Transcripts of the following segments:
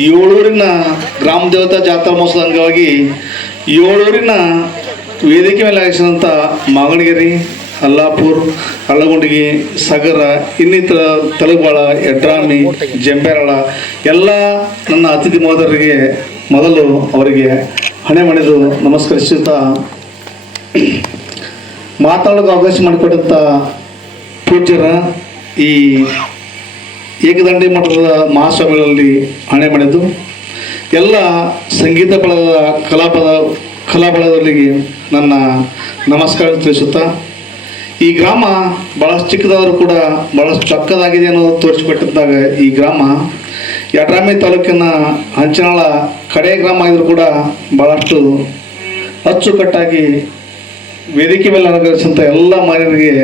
ಏಳೂರಿನ ಗ್ರಾಮ ದೇವತಾ ಜಾತ್ರಾ ಮಹೋತ್ಸವದ ಅಂಗವಾಗಿ ಏಳೂರಿನ ವೇದಿಕೆ ಮೇಲೆ ಆಗಿಸಿದಂಥ ಮಾಗಣಗೆರೆ ಅಲ್ಲಾಪುರ್ ಹಳ್ಳಗುಂಡಿಗೆ ಸಗರ, ಇನ್ನಿತರ ತಲುಬಾಳ ಯಡ್ರಾಮಿ ಜಂಬೇರಳ ಎಲ್ಲ ನನ್ನ ಅತಿಥಿ ಮಹೋದರಿಗೆ ಮೊದಲು ಅವರಿಗೆ ಹಣೆ ಮಣಿದು ನಮಸ್ಕರಿಸುತ್ತಾ ಮಾತಾಡೋಕೆ ಅವಕಾಶ ಮಾಡಿಕೊಟ್ಟಂಥ ಪೂಜ್ಯರ ಈ ಏಕದಂಡಿ ಮಠದ ಮಹಾಸ್ವಾಮಿಗಳಲ್ಲಿ ಹಣೆ ಮಾಡಿದ್ದು. ಎಲ್ಲ ಸಂಗೀತ ಬಳಗದ ಕಲಾಪದ ಕಲಾಬಳದವರಿಗೆ ನನ್ನ ನಮಸ್ಕಾರ ತಿಳಿಸುತ್ತಾ, ಈ ಗ್ರಾಮ ಭಾಳಷ್ಟು ಚಿಕ್ಕದಾದರೂ ಕೂಡ ಭಾಳಷ್ಟು ಚೊಕ್ಕದಾಗಿದೆ ಅನ್ನೋದು ತೋರಿಸಿಕೊಟ್ಟಿದ್ದಾಗ ಈ ಗ್ರಾಮ ಯಡ್ರಾಮಿ ತಾಲೂಕಿನ ಹಂಚನಾಳ ಕಡೆ ಗ್ರಾಮ ಆಗಿದ್ರು ಕೂಡ ಭಾಳಷ್ಟು ಅಚ್ಚುಕಟ್ಟಾಗಿ ವೇದಿಕೆ ಮೇಲೆ ಅನುಗ್ರಹಿಸಿದಂಥ ಎಲ್ಲ ಮಾನ್ಯರಿಗೆ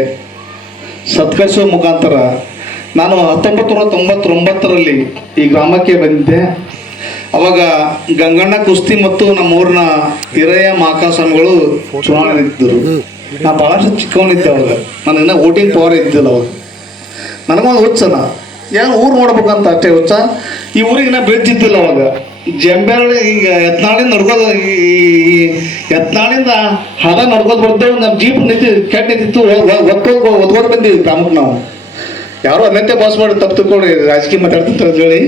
ಸತ್ಕರಿಸುವ ಮುಖಾಂತರ ನಾನು ಹತ್ತೊಂಬತ್ತು ನೂರ ತೊಂಬತ್ತೊಂಬತ್ತರಲ್ಲಿ ಈ ಗ್ರಾಮಕ್ಕೆ ಬಂದಿದ್ದೆ. ಅವಾಗ ಗಂಗಣ್ಣ ಕುಸ್ತಿ ಮತ್ತು ನಮ್ಮೂರಿನ ಹಿರಿಯ ಮಹಾಕಾಳ ಸ್ವಾಮಿಗಳು ಚುನಾವಣೆ ನಿಂತಿದ್ದರು ನಾ ಭಾಳಷ್ಟು ಚಿಕ್ಕವನಿದ್ದೆ ಅವಾಗ. ನನಗಿನ್ನ ವೋಟಿಂಗ್ ಪವರ್ ಇದ್ದಿಲ್ಲ ಅವಾಗ. ನನಗೊಂದು ಹುಚ್ಚನ. ಏನು ಊರು ನೋಡ್ಬೇಕಂತ ಅಷ್ಟೇ ಹುಚ್ಚ. ಈ ಊರಿಗೆ ನಾ ಬೆಳೆದಿದ್ದಿಲ್ಲ ಅವಾಗ. ಜಂಬೇಳಿ ಈಗ ಎತ್ನಾಳಿಂದ ನಡ್ಕೋದು ಈ ಎತ್ನಾಳಿಂದ ಹದ ನಡ್ಕೋದು ಬರ್ತೇವೆ ನಮ್ಮ ಜೀಪ್ ನಿಂತಿ ಕೆಟ್ಟ ನಿಂತಿತ್ತು. ಒತ್ಕೊಂಡು ಒತ್ಕೊಂಡು ಬಂದಿದ್ವಿ ಗ್ರಾಮಕ್ಕೆ ನಾವು. ಯಾರೋ ಅನಂತೆ ಬಾಸ್ ಮಾಡಿ ತಪ್ಪು ತಿಳ್ಕೊಂಡು ರಾಜಕೀಯ ಮಾತಾಡ್ತಿರ್ತಾರೆ ಅಂತ ಹೇಳಿ.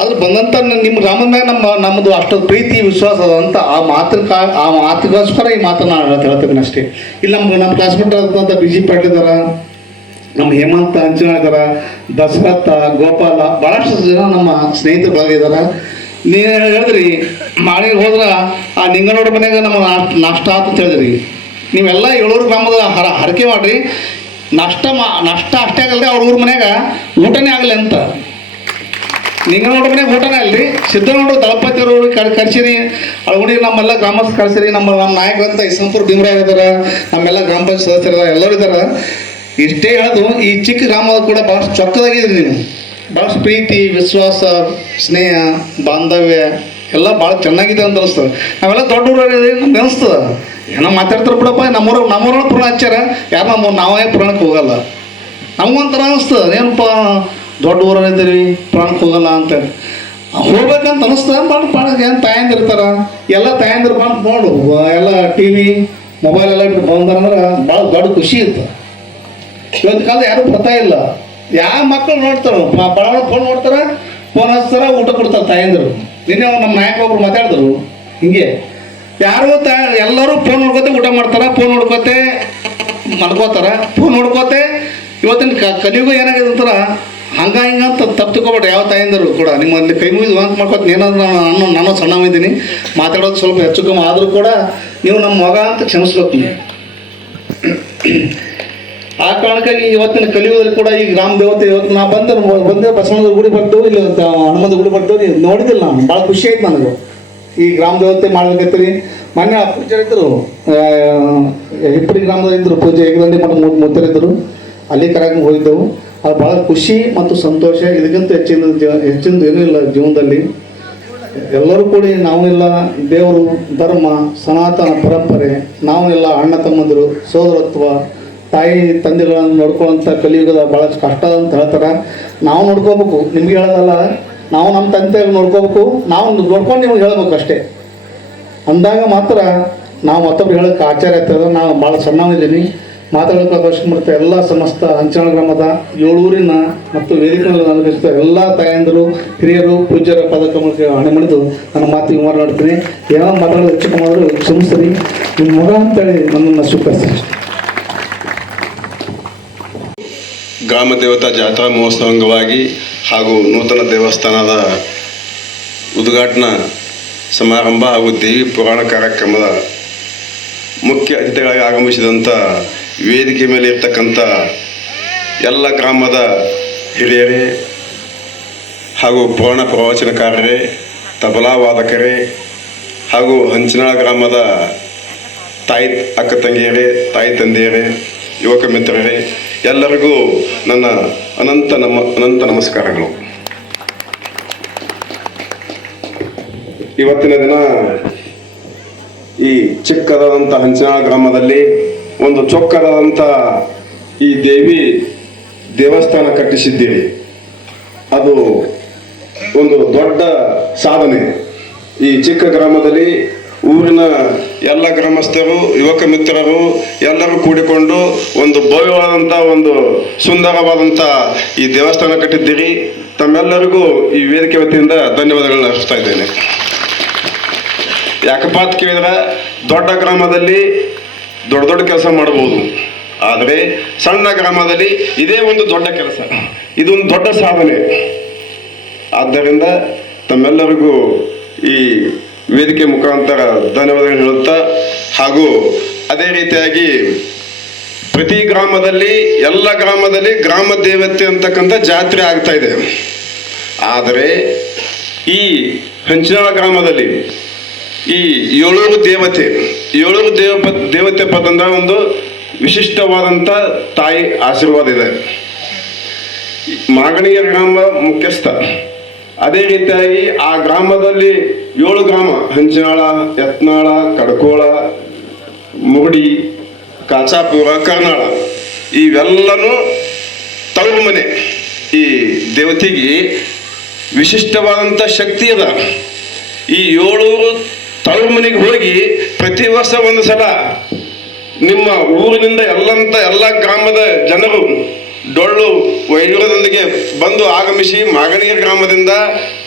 ಅದ್ರ ಬಂದಂಥ ನಿಮ್ಮ ರಾಮನ ನಮ್ಮ ನಮ್ಮದು ಅಷ್ಟೊಂದು ಪ್ರೀತಿ, ವಿಶ್ವಾಸ ಅದ ಅಂತ ಆ ಮಾತಿನ ಕಾ ಆ ಮಾತಿಗೋಸ್ಕರ ಈ ಮಾತನ್ನ ಹೇಳ್ತೀನಿ ಅಷ್ಟೇ. ಇಲ್ಲಿ, ನಮ್ಮ ನಮ್ಮ ಕ್ಲಾಸ್ಮೇಟ್ ಆದಂಥ ಬಿ ಜಿ ಪಾಟೀಲ್ ನಮ್ಮ ಹೇಮಂತ, ಅಂಜನಾ ಇದಾರ ದಶರಥ ಗೋಪಾಲ ಭಾಳಷ್ಟು ಜನ ನಮ್ಮ ಸ್ನೇಹಿತರು ಭಾಗಿದಾರ ನೀ ಹೇಳಿದ್ರಿ ಮಾಡಿ ಹೋದ್ರ ಆ ನಿಂಗನೋಡ ಮನೆಯಾಗ ನಮ್ಮ ನಾಷ್ಟ ಅಂತ ಹೇಳಿದ್ರಿ. ನೀವೆಲ್ಲ ಏಳೂರು ಗ್ರಾಮದ ಹರ, ಹರಕೆ ಮಾಡ್ರಿ. ನಷ್ಟ ಮಾ ನಷ್ಟ ಅಷ್ಟೇ ಆಗಲ್ರಿ ಅವ್ರ ಊರ ಮನ್ಯಾಗ, ಊಟನೇ ಆಗಲಿ ಅಂತ. ನಿಂಗನೋಡ ಮನೆಗೆ ಊಟನೇ ಅಲ್ರಿ? ಸಿದ್ದನೋಡು ಕರ್ ಕರ್ಸಿರಿ. ಅಳಗುಡಿ ನಮ್ಮೆಲ್ಲ ಗ್ರಾಮಸ್ಥರು ಕರ್ಸಿರಿ. ನಮ್ಮ ನಮ್ಮ ನಾಯಕರಂತ ಇಸ್ಲಾಂಪುರ ಭೀಮರಾಯ್ ಇದಾರ. ನಮ್ಮೆಲ್ಲ ಗ್ರಾಮ ಪಂಚಾಯತ್ ಸದಸ್ಯರ ಎಲ್ಲರೂ ಇದಾರ. ಇಷ್ಟೇ ಹೇಳೋದು, ಈ ಚಿಕ್ಕ ಗ್ರಾಮದ ಕೂಡ ಭಾಳಷ್ಟು ಚೊಕ್ಕದಾಗಿದ್ರಿ ನೀವು. ಭಾಳಷ್ಟು ಪ್ರೀತಿ, ವಿಶ್ವಾಸ, ಸ್ನೇಹ, ಬಾಂಧವ್ಯ, ಎಲ್ಲ ಭಾಳ ಚೆನ್ನಾಗಿದೆ ಅಂತ ಅನಿಸ್ತದೆ. ನಾವೆಲ್ಲ ದೊಡ್ಡ ಊರಲ್ಲಿ ಏನೋ ಮಾತಾಡ್ತಾರೆ ಬಿಡಪ್ಪ, ನಮ್ಮೂರ ನಮ್ಮೂರೊಳಗೆ ಪುರಾಣ ಹಚ್ಚಾರ ಯಾರು ನಮ್ಮ ನಾವೇ ಪುರಾಣಕ್ಕೆ ಹೋಗಲ್ಲ. ನಮಗೊಂಥರ ಅನಿಸ್ತದೆ ಏನಪ್ಪ ದೊಡ್ಡ ಊರಲ್ಲಿದ್ದೀರಿ ಪುರಾಣಕ್ಕೆ ಹೋಗಲ್ಲ ಅಂತ. ಹೋಗ್ಬೇಕಂತ ಅನಿಸ್ತದೆ ಭಾಳ ಭಾಳ ಏನು ತಾಯಂದಿರ್ತಾರ ಎಲ್ಲ ತಾಯಂದಿರು ಬಂದು ನೋಡು ಎಲ್ಲ ಟಿ ವಿ ಮೊಬೈಲ್ ಎಲ್ಲ ಇಟ್ಟು ಬಂದಂದ್ರೆ ಭಾಳ ದೊಡ್ಡ ಖುಷಿ ಇತ್ತು. ಇವತ್ತು ಕಾಲ ಯಾರು ಬರ್ತಾ ಇಲ್ಲ. ಯಾವ ಮಕ್ಕಳು ನೋಡ್ತಾರೆ ಬಡ ಫೋನ್ ನೋಡ್ತಾರೆ ಫೋನ್ ಹಚ್ತಾರ, ಊಟ ಕೊಡ್ತಾರೆ ತಾಯಂದಿರು. ನಿನ್ನೆ ನಮ್ಮ ನಾಯಕ ಒಬ್ರು ಮಾತಾಡಿದ್ರು, ಹಿಂಗೆ. ಯಾರು ತ ಎಲ್ಲರೂ ಫೋನ್ ನೋಡ್ಕೋತೆ, ಊಟ ಮಾಡ್ತಾರೆ ಫೋನ್ ನೋಡ್ಕೋತೆ, ಮಲ್ಕೋತಾರ ಫೋನ್ ನೋಡ್ಕೋತೆ. ಇವತ್ತಿನ ಕ, ಕಲಿಯುಗು ಏನಾಗಿದೆ ಅಂತಾರ? ಹಂಗ ಹಿಂಗ ಅಂತ ತಪ್ಪು ಯಾವ ತಾಯಿಂದರು ಕೂಡ. ನಿಮ್ಮಲ್ಲಿ ಕೈ ಮುಗಿದು ವಾಂತ ಮಾಡ್ಕೋತ ಏನಾದ್ರು ನಾನು ನಾನು ಸಣ್ಣವಿದ್ದೀನಿ ಮಾತಾಡೋದು ಸ್ವಲ್ಪ ಹೆಚ್ಚು ಕಮ್ಮಿ ಆದರೂ ಕೂಡ ನೀವು ನಮ್ಮ ಮಗ ಅಂತ ಕ್ಷಮಿಸ್ಬೇಕು ಆ ಕಾರಣಕ್ಕಾಗಿ ಇವತ್ತಿನ ಕಲಿಯುಗದಲ್ಲಿ ಕೂಡ ಈ ಗ್ರಾಮ ದೇವತೆ ಇವತ್ತು ನಾ ಬಂದ, ಬಂದೆ ಬಸವನದ ಗುಡಿ ಬರ್ತು ಇಲ್ಲಿ ಹನುಮಂತ ಗುಡಿ ಬರ್ತು ನೀವು ನೋಡಿದಿಲ್ಲ ನಾನು, ಭಾಳ ಖುಷಿ ಆಯ್ತು ನನಗೆ. ಈ ಗ್ರಾಮ ದೇವತೆ ಮಾಡ್ಲಿಕ್ಕತ್ತೀರಿ ಮೊನ್ನೆ ಪೂಜಾರಿದ್ರು ಹಿಪ್ಪಡಿ ಗ್ರಾಮದಲ್ಲಿ ಇದ್ರು ಪೂಜೆ ಏಕದಂಡಿ ಮಠ ಮುತ್ತರಿದ್ರು. ಅಲ್ಲಿ ಕರೆಗೆ ಹೋಗಿದ್ದೆವು. ಅದು ಭಾಳ ಖುಷಿ ಮತ್ತು ಸಂತೋಷ. ಇದಕ್ಕಿಂತ ಹೆಚ್ಚಿನ ಹೆಚ್ಚಿನದು ಏನೂ ಇಲ್ಲ ಜೀವನದಲ್ಲಿ. ಎಲ್ಲರೂ ಕೂಡಿ ನಾವೆಲ್ಲ ದೇವರು, ಧರ್ಮ, ಸನಾತನ ಪರಂಪರೆ, ನಾವೆಲ್ಲ ಅಣ್ಣ ತಮ್ಮಂದಿರು, ಸೋದರತ್ವ, ತಾಯಿ, ತಂದೆಗಳನ್ನು ನೋಡ್ಕೊಳ್ಳೋಂಥ ಕಲಿಯುಗದ ಭಾಳಷ್ಟು ಕಷ್ಟ ಅಂತ ಹೇಳ್ತಾರೆ. ನಾವು ನೋಡ್ಕೋಬೇಕು. ನಿಮ್ಗೆ ಹೇಳೋದಲ್ಲ ನಾವು ನಮ್ಮ ತಂದೆ ನೋಡ್ಕೋಬೇಕು, ನಾವು ನೋಡ್ಕೊಂಡು ನಿಮ್ಗೆ ಹೇಳ್ಬೇಕು ಅಷ್ಟೇ. ಅಂದಾಗ ಮಾತ್ರ ನಾವು ಮತ್ತೊಬ್ರು ಹೇಳೋಕ್ಕೆ ಆಚಾರ ಆಗ್ತದೆ ನಾವು ಭಾಳ ಸಣ್ಣವಿದ್ದೀನಿ ಮಾತಾಡೋಕೆ ಅವಕಾಶ ಮಾಡ್ತಾ ಎಲ್ಲ ಸಮಸ್ತ ಹಂಚನ ಗ್ರಾಮದ ಏಳೂರಿನ ಮತ್ತು ವೇದಿಕೆಗಳಲ್ಲಿ ಅನುಭವಿಸಿದ ಎಲ್ಲ ತಾಯಂದರು, ಹಿರಿಯರು, ಪೂಜ್ಯರ ಪದಕಮಕ್ಕೆ ಹಣೆ ಮಾಡಿದು ನನ್ನ ಮಾತಿಗೆ ಮಾತನಾಡ್ತೀನಿ ಏನೋ ಮಾತಾಡೋದು ಹೆಚ್ಚು ಮಾಡಿದ್ರು ಕ್ಷಮಿಸ್ರಿ ನಿಮ್ಮ ಮಗ ಅಂತೇಳಿ ನನ್ನನ್ನು ಸ್ವೀಕರಿಸ್ತೀನಿ ಗ್ರಾಮ ದೇವತಾ ಜಾತ್ರಾ ಮಹೋತ್ಸವ ಅಂಗವಾಗಿ ಹಾಗೂ ನೂತನ ದೇವಸ್ಥಾನದ ಉದ್ಘಾಟನಾ ಸಮಾರಂಭ ಹಾಗೂ ದೇವಿ ಪುರಾಣ ಕಾರ್ಯಕ್ರಮದ ಮುಖ್ಯ ಅತಿಥಿಗಳಾಗಿ ಆಗಮಿಸಿದಂಥ ವೇದಿಕೆ ಮೇಲೆ ಇರ್ತಕ್ಕಂಥ ಎಲ್ಲ ಗ್ರಾಮದ ಹಿರಿಯರೇ ಹಾಗೂ ಪುರಾಣ ಪ್ರವಚನಕಾರರೇ ತಬಲಾ ವಾದಕರೇ ಹಾಗೂ ಹಂಚನಾಳ ಗ್ರಾಮದ ತಾಯಿ, ಅಕ್ಕ ತಂಗಿಯರೇ, ತಾಯಿ ತಂದೆಯರೇ, ಯುವಕ ಮಿತ್ರರೇ ಎಲ್ಲರಿಗೂ ನನ್ನ ಅನಂತ ನಮ ಅನಂತ ನಮಸ್ಕಾರಗಳು. ಇವತ್ತಿನ ದಿನ ಈ ಚಿಕ್ಕದಾದಂಥ ಹಂಚಿನಾಳ ಗ್ರಾಮದಲ್ಲಿ ಒಂದು ಚೊಕ್ಕದಾದಂಥ ಈ ದೇವಿ ದೇವಸ್ಥಾನ ಕಟ್ಟಿಸಿದ್ದೀರಿ. ಅದು ಒಂದು ದೊಡ್ಡ ಸಾಧನೆ. ಈ ಚಿಕ್ಕ ಗ್ರಾಮದಲ್ಲಿ ಊರಿನ ಎಲ್ಲ ಗ್ರಾಮಸ್ಥರು, ಯುವಕ ಮಿತ್ರರು ಎಲ್ಲರೂ ಕೂಡಿಕೊಂಡು ಒಂದು ಭವ್ಯವಾದಂಥ ಒಂದು ಸುಂದರವಾದಂಥ ಈ ದೇವಸ್ಥಾನ ಕಟ್ಟಿದ್ದೀರಿ. ತಮ್ಮೆಲ್ಲರಿಗೂ ಈ ವೇದಿಕೆ ವತಿಯಿಂದ ಧನ್ಯವಾದಗಳನ್ನ ಅರ್ಪಿಸ್ತಾ ಇದ್ದೇನೆ. ಯಾಕಪ್ಪ ಅಂತ ಕೇಳಿದ್ರೆ, ದೊಡ್ಡ ಗ್ರಾಮದಲ್ಲಿ ದೊಡ್ಡ ದೊಡ್ಡ ಕೆಲಸ ಮಾಡಬಹುದು. ಆದರೆ ಸಣ್ಣ ಗ್ರಾಮದಲ್ಲಿ ಇದೇ ಒಂದು ದೊಡ್ಡ ಕೆಲಸ. ಇದೊಂದು ದೊಡ್ಡ ಸಾಧನೆ. ಆದ್ದರಿಂದ ತಮ್ಮೆಲ್ಲರಿಗೂ ಈ ವೇದಿಕೆ ಮುಖಾಂತರ ಧನ್ಯವಾದಗಳು ಹೇಳುತ್ತಾ, ಹಾಗೂ ಅದೇ ರೀತಿಯಾಗಿ ಪ್ರತಿ ಗ್ರಾಮದಲ್ಲಿ, ಎಲ್ಲ ಗ್ರಾಮದಲ್ಲಿ ಗ್ರಾಮ ದೇವತೆ ಅಂತಕ್ಕಂಥ ಜಾತ್ರೆ ಆಗ್ತಾ ಇದೆ. ಆದರೆ ಈ ಹಂಚಿನಾಳ ಗ್ರಾಮದಲ್ಲಿ ಈ ಏಳೂರು ದೇವತೆ, ಏಳೂರು ದೇವ ದೇವತೆ ಪದ ಒಂದು ವಿಶಿಷ್ಟವಾದಂಥ ತಾಯಿ ಆಶೀರ್ವಾದ ಇದೆ. ಮಾಗಣಿಯ ಗ್ರಾಮ ಮುಖ್ಯಸ್ಥ. ಅದೇ ರೀತಿಯಾಗಿ ಆ ಗ್ರಾಮದಲ್ಲಿ ಏಳು ಗ್ರಾಮ ಹಂಚಿನಾಳ ಯತ್ನಾಳ, ಕಡ್ಕೋಳ, ಮುಗಡಿ, ಕಾಚಾಪುರ, ಕರ್ನಾಳ. ಇವೆಲ್ಲನೂ ತಳಗು ಮನೆ. ಈ ದೇವತೆಗೆ ವಿಶಿಷ್ಟವಾದಂಥ ಶಕ್ತಿ ಅದ. ಈ ಏಳು ತಳಗು ಮನೆಗೆ ಹೋಗಿ ಪ್ರತಿ ವರ್ಷ ಒಂದು ಸಲ ನಿಮ್ಮ ಊರಿನಿಂದ ಎಲ್ಲಂತ ಎಲ್ಲ ಗ್ರಾಮದ ಜನರು ಡೊಳ್ಳು ವೈನೂರದೊಂದಿಗೆ ಬಂದು ಆಗಮಿಸಿ ಮಾಗಣಿಯ ಗ್ರಾಮದಿಂದ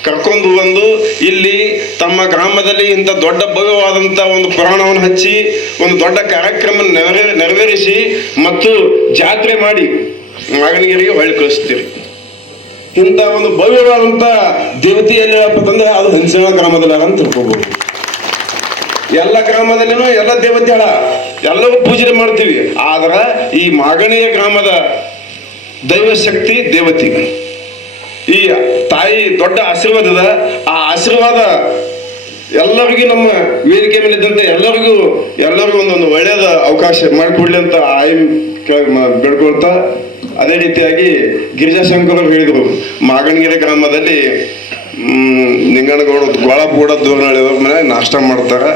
ಕರ್ಕೊಂಡು ಬಂದು ಇಲ್ಲಿ ತಮ್ಮ ಗ್ರಾಮದಲ್ಲಿ ಇಂಥ ದೊಡ್ಡ ಭವ್ಯವಾದಂಥ ಒಂದು ಪುರಾಣವನ್ನು ಹಚ್ಚಿ, ಒಂದು ದೊಡ್ಡ ಕಾರ್ಯಕ್ರಮ ನೆರವೇ, ನೆರವೇರಿಸಿ ಮತ್ತು ಜಾತ್ರೆ ಮಾಡಿ ಮಾಗಣಿಗೆರಿಗೆ ಹೊಳ್ಳಿ ಕಳಿಸ್ತೀರಿ. ಇಂಥ ಒಂದು ಭವ್ಯವಾದಂಥ ದೇವತೆಯಲ್ಲಿ ಅಂತಂದ್ರೆ ಅದು ಹಿಂಸೆಗಳ ಗ್ರಾಮದಲ್ಲಿ ಅಂತ ತಿಳ್ಕೊಬೋದು. ಎಲ್ಲ ಗ್ರಾಮದಲ್ಲಿನೂ ಎಲ್ಲ ದೇವತೆಗಳ ಎಲ್ಲವೂ ಪೂಜೆ ಮಾಡ್ತೀವಿ. ಆದ್ರೆ ಈ ಮಾಗಣಿಯ ಗ್ರಾಮದ ದೈವ ಶಕ್ತಿ ದೇವತೆ. ಈ ತಾಯಿ ದೊಡ್ಡ ಆಶೀರ್ವಾದದ, ಆ ಆಶೀರ್ವಾದ ಎಲ್ಲರಿಗೂ ನಮ್ಮ ವೇದಿಕೆ ಮೇಲೆ ಇದ್ದಂತೆ ಎಲ್ಲರಿಗೂ ಎಲ್ಲರಿಗೂ ಒಂದೊಂದು ಒಳ್ಳೆಯದ ಅವಕಾಶ ಮಾಡಿಕೊಡ್ಲಿ ಅಂತ ಆಯ್ ಬೇಡ್ಕೊಳ್ತಾ, ಅದೇ ರೀತಿಯಾಗಿ ಗಿರಿಜಾಶಂಕರ್ ಹೇಳಿದರು. ಮಾಗಣಗೆರೆ ಗ್ರಾಮದಲ್ಲಿ ನಿಂಗಣಗೌಡ ಗೋಳ ಕೂಡ ದೂರ ಮನೆ ನಾಷ್ಟ ಮಾಡ್ತಾರೆ.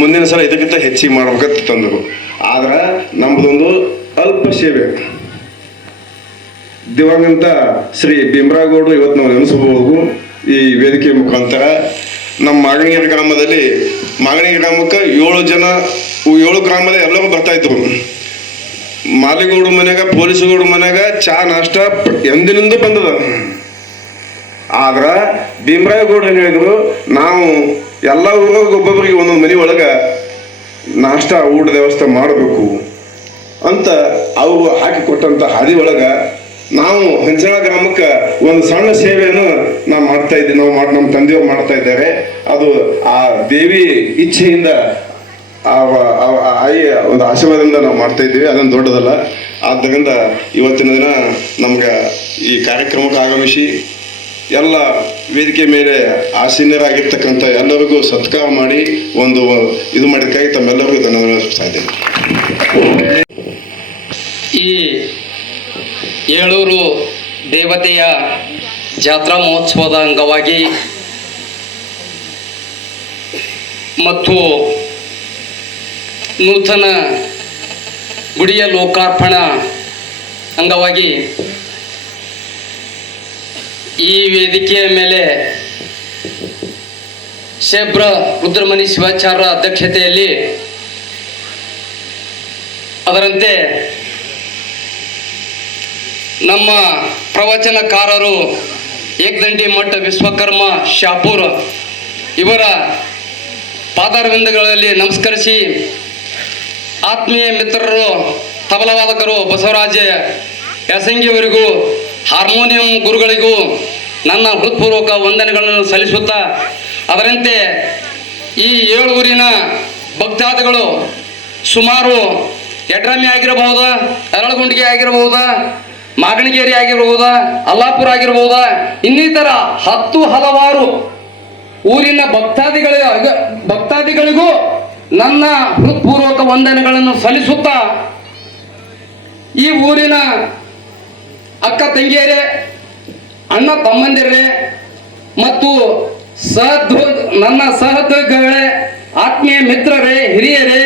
ಮುಂದಿನ ಸಲ ಇದಕ್ಕಿಂತ ಹೆಚ್ಚಿಗೆ ಮಾಡ್ಬೇಕಂತ ತಂದರು. ಆದ್ರೆ ನಮ್ದೊಂದು ಅಲ್ಪ ಸೇವೆ. ದಿವಂಗತ ಶ್ರೀ ಭೀಮರಾಗೌಡರು ಇವತ್ತು ನಾವು ನೆನೆಸಬಹುದು ಈ ವೇದಿಕೆ ಮುಖಾಂತರ ನಮ್ಮ ಮಾಗಣಿಗೆರೆ ಗ್ರಾಮದಲ್ಲಿ ಮಾಗಣಿಗೆ ಗ್ರಾಮಕ್ಕೆ ಏಳು ಜನ ಏಳು ಗ್ರಾಮದ ಎಲ್ಲರೂ ಬರ್ತಾ ಇದ್ರು. ಮಾಲಿಗೌಡ ಮನ್ಯಾಗ ಪೊಲೀಸ್ಗೌಡ ಮನ್ಯಾಗ ಚಾ ನಾಷ್ಟ ಎಂದಿನಿಂದ ಬಂದದ. ಆದ್ರ ಭೀಮರಾಯಗೌಡ ಏನ್ ಹೇಳಿದ್ರು, ನಾವು ಎಲ್ಲ ಊರಿಗೆ ಒಬ್ಬೊಬ್ಬರಿಗೆ ಒಂದೊಂದು ಮನೆ ಒಳಗ ನಾಷ್ಟ, ಊಟದ ವ್ಯವಸ್ಥೆ ಮಾಡಬೇಕು ಅಂತ ಅವರು ಹಾಕಿ ಕೊಟ್ಟಂತ ಹಾದಿ ಒಳಗ ನಾವು ಹಂಚಳ ಗ್ರಾಮಕ್ಕೆ ಒಂದು ಸಣ್ಣ ಸೇವೆಯನ್ನು ನಾವು ಮಾಡ್ತಾ ಇದ್ದೀವಿ ನಾವು ಮಾಡಿ ನಮ್ಮ ತಂದೆಯವರು ಮಾಡ್ತಾ ಇದ್ದಾರೆ. ಅದು ಆ ದೇವಿ ಇಚ್ಛೆಯಿಂದ ಆ ವ- ಆ ಆ ಒಂದು ಆಶೀರ್ವಾದದಿಂದ ನಾವು ಮಾಡ್ತಾ ಇದ್ದೀವಿ. ಅದೊಂದು ದೊಡ್ಡದಲ್ಲ. ಆದ್ದರಿಂದ ಇವತ್ತಿನ ದಿನ ನಮ್ಗೆ ಈ ಕಾರ್ಯಕ್ರಮಕ್ಕೆ ಆಗಮಿಸಿ ಎಲ್ಲ ವೇದಿಕೆ ಮೇಲೆ ಆಸೀನ್ಯರಾಗಿರ್ತಕ್ಕಂಥ ಎಲ್ಲರಿಗೂ ಸತ್ಕಾರ ಮಾಡಿ ಒಂದು ಇದು ಮಾಡಿದ್ದಕ್ಕಾಗಿ ತಮ್ಮೆಲ್ಲರಿಗೂ ಧನ್ಯವಾದ ಈ ಏಳೂರು ದೇವತೆಯ ಜಾತ್ರಾ ಮಹೋತ್ಸವದ ಅಂಗವಾಗಿ ಮತ್ತು ನೂತನ ಗುಡಿಯ ಲೋಕಾರ್ಪಣ ಅಂಗವಾಗಿ ಈ ವೇದಿಕೆಯ ಮೇಲೆ ಶೇಬ್ರ ರುದ್ರಮಣಿ ಶಿವಾಚಾರ್ಯ ಅಧ್ಯಕ್ಷತೆಯಲ್ಲಿ ಅದರಂತೆ ನಮ್ಮ ಪ್ರವಚನಕಾರರು ಏಕದಂಡಿ ಮಠ ವಿಶ್ವಕರ್ಮ ಶಾಪೂರ್ ಇವರ ಪಾದಾರವಿಂದಗಳಲ್ಲಿ ನಮಸ್ಕರಿಸಿ ಆತ್ಮೀಯ ಮಿತ್ರರು, ತಬಲವಾದಕರು, ಬಸವರಾಜ ಯಸಂಗಿಯವರಿಗೂ ಹಾರ್ಮೋನಿಯಂ ಗುರುಗಳಿಗೂ ನನ್ನ ಹೃತ್ಪೂರ್ವಕ ವಂದನೆಗಳನ್ನು ಸಲ್ಲಿಸುತ್ತಾ ಅದರಂತೆ ಈ ಏಳು ಊರಿನ ಭಕ್ತಾದಿಗಳು ಸುಮಾರು ಎಡ್ರಮಿ ಆಗಿರಬಹುದಾ, ಅರಳಗುಂಡಿಗೆ ಆಗಿರಬಹುದಾ ಮಾಗಣಗೇರಿ ಆಗಿರಬಹುದಾ ಅಲ್ಲಾಪುರ ಆಗಿರಬಹುದಾ ಇನ್ನಿತರ ಹತ್ತು ಹಲವಾರು ಊರಿನ ಭಕ್ತಾದಿಗಳ ಭಕ್ತಾದಿಗಳಿಗೂ ನನ್ನ ಹೃತ್ಪೂರ್ವಕ ವಂದನೆಗಳನ್ನು ಸಲ್ಲಿಸುತ್ತಾ ಈ ಊರಿನ ಅಕ್ಕ ತಂಗಿಯರೇ, ಅಣ್ಣ ತಮ್ಮಂದಿರೇ ಮತ್ತು ಸಹದ್, ನನ್ನ ಸಹದ್ಗಳೇ ಆತ್ಮೀಯ ಮಿತ್ರರೇ, ಹಿರಿಯರೇ,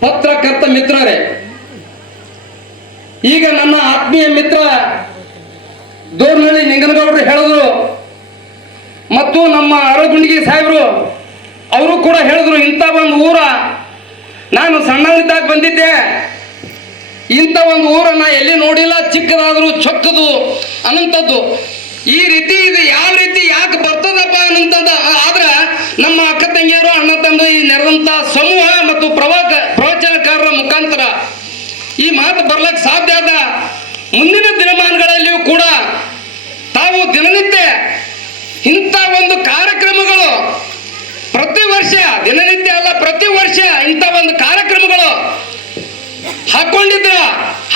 ಪತ್ರಕರ್ತ ಮಿತ್ರರೇ ಈಗ ನನ್ನ ಆತ್ಮೀಯ ಮಿತ್ರ ದೋರ್ನಳ್ಳಿ ನಿಂಗನಗೌಡರು ಹೇಳಿದ್ರು. ಮತ್ತು ನಮ್ಮ ಅರಗುಂಡಿಗೆ ಸಾಹೇಬರು, ಅವರು ಕೂಡ ಹೇಳಿದ್ರು, ಇಂಥ ಒಂದು ಊರ ನಾನು ಸಣ್ಣವನಿದ್ದಾಗ ಬಂದಿದ್ದೆ. ಇಂಥ ಒಂದು ಊರನ್ನ ಎಲ್ಲಿ ನೋಡಿಲ್ಲ, ಚಿಕ್ಕದಾದರೂ ಚೊಕ್ಕದು ಅನ್ನಂಥದ್ದು ಈ ರೀತಿ ಇದು ಯಾವ ರೀತಿ ಯಾಕೆ ಬರ್ತದಪ್ಪ ಅನ್ನಂಥದ್ದು. ಆದ್ರೆ ನಮ್ಮ ಅಕ್ಕ ತಂಗಿಯರು, ಅಣ್ಣ ತಂದು ಈ ನೆರೆದಂಥ ಸಮೂಹ ಮತ್ತು ಪ್ರವಾಕ ಪ್ರವಚನಕಾರರ ಮುಖಾಂತರ ಈ ಮಾತು ಬರ್ಲಕ್ಕೆ ಸಾಧ್ಯ ಅದ. ಮುಂದಿನ ದಿನಮಾನಗಳಲ್ಲಿಯೂ ಕೂಡ ತಾವು ದಿನನಿತ್ಯ ಇಂಥ ಒಂದು ಕಾರ್ಯಕ್ರಮಗಳು ಪ್ರತಿ ವರ್ಷ, ದಿನನಿತ್ಯ ಅಲ್ಲ, ಪ್ರತಿ ವರ್ಷ ಇಂಥ ಒಂದು ಕಾರ್ಯಕ್ರಮಗಳು ಹಾಕೊಂಡಿದ್ರ,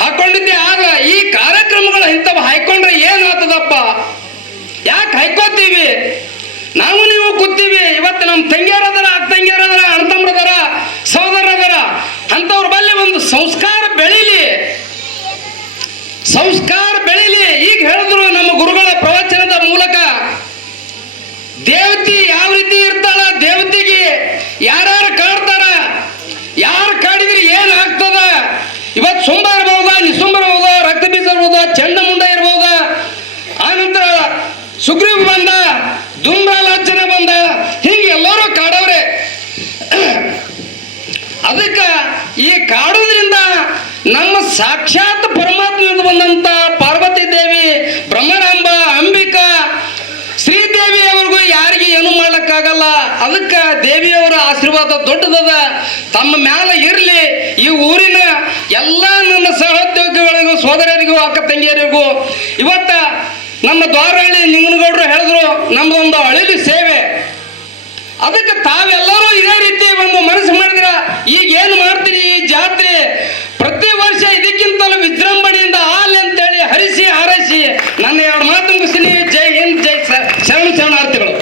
ಹಾಕೊಂಡಿದ್ದೆ ಆಗ ಈ ಕಾರ್ಯಕ್ರಮಗಳು ಇಂಥವು ಹಾಕೊಂಡ್ರೆ ಏನಾಗ್ತದಪ್ಪ ಯಾಕೆ ಹಾಕೋತೀವಿ ನಾವು ನೀವು ಕೂತೀವಿ, ಇವತ್ತು ನಮ್ಮ ತಂಗಿಯರದರ ಅಕ್ಕ ತಂಗಿಯರದರ ಅಣ್ತಮ್ರದರ ಸಹೋದರದರ ಅಂಥವ್ರ ಬಲ್ಲಿ ಒಂದು ಸಂಸ್ಕಾರ ಬೆಳೀಲಿ. ಸಂಸ್ಕಾರ ಬೆಳೀಲಿ. ಈಗ ಹೇಳಿದ್ರು ನಮ್ಮ ಗುರುಗಳ ಪ್ರವಚನದ ಮೂಲಕ. ದೇವತಿ ಯಾವ ರೀತಿ ಇರ್ತಾಳ ದೇವತಿಗೆ ಯಾರ್ಯಾರು ಕಾಡ್ತಾರ ಯಾರು ಕಾಡಿದ್ರೆ ಏನ್ ಆಗ್ತದ ಇವತ್ತು ಸುಂಬ ಇರ್ಬೋದ ನಿಸುಂಬ ಇರ್ಬೋದ ರಕ್ತ ಬೀಜ ಇರ್ಬೋದ ಚಂಡ ಮುಂಡ ಇರ್ಬೋದ ಆನಂತರ ಸುಗ್ರೀವ್ ಬಂದ ದುಂಬಾಲಾಚನ ಬಂದ ಹಿಂಗೆ ಎಲ್ಲರೂ ಕಾಡವ್ರೆ ಅದಕ್ಕೆ ಈ ಕಾಡುವುದರಿಂದ ನಮ್ಮ ಸಾಕ್ಷಾತ್ ಪರಮಾತ್ಮದಿಂದ ಬಂದಂತ ಪಾರ್ವತಿ ದೇವಿ ಬ್ರಹ್ಮರಾಂಬ ಅಂಬಿಕಾ ಶ್ರೀದೇವಿಯವರಿಗೂ ಯಾರಿಗೆ ಏನು ಮಾಡಲಿಕ್ಕಾಗಲ್ಲ. ಅದಕ್ಕೆ ದೇವಿಯವರ ಆಶೀರ್ವಾದ ದೊಡ್ಡದದ. ತಮ್ಮ ಮ್ಯಾಲ ಇರಲಿ, ಈ ಊರಿನ ಎಲ್ಲ ನನ್ನ ಸಹೋದ್ಯೋಗಿಗಳಿಗೂ, ಸೋದರರಿಗೂ, ಅಕ್ಕ ತಂಗಿಯರಿಗೂ. ಇವತ್ತ ನಮ್ಮ ದ್ವಾರಹಳ್ಳಿ ನಿಂಗನಗೌಡರು ಹೇಳಿದ್ರು ನಮ್ದೊಂದು ಅಳಿಲಿ ಸೇವೆ. ಅದಕ್ಕೆ ತಾವೆಲ್ಲರೂ ಇದೇ ರೀತಿ ಒಂದು ಮನಸ್ಸು ಮಾಡಿದ್ರ. ಈಗ ಏನು ಮಾಡ್ತೀರಿ ಈ ಜಾತ್ರೆ? ಪ್ರತಿ ವರ್ಷ ಇದಕ್ಕಿಂತಲೂ ವಿಜೃಂಭಣೆಯಿಂದ ಆಲ್ ಅಂತೇಳಿ ಹರಿಸಿ, ಹರಸಿ ನನ್ನ ಎರಡು ಮಾತು ಮುಗಿಸಿ ಜೈ ಹಿಂದ್, ಜೈ ಶರಣ ಶರಣಾರ್ಥಿಗಳು.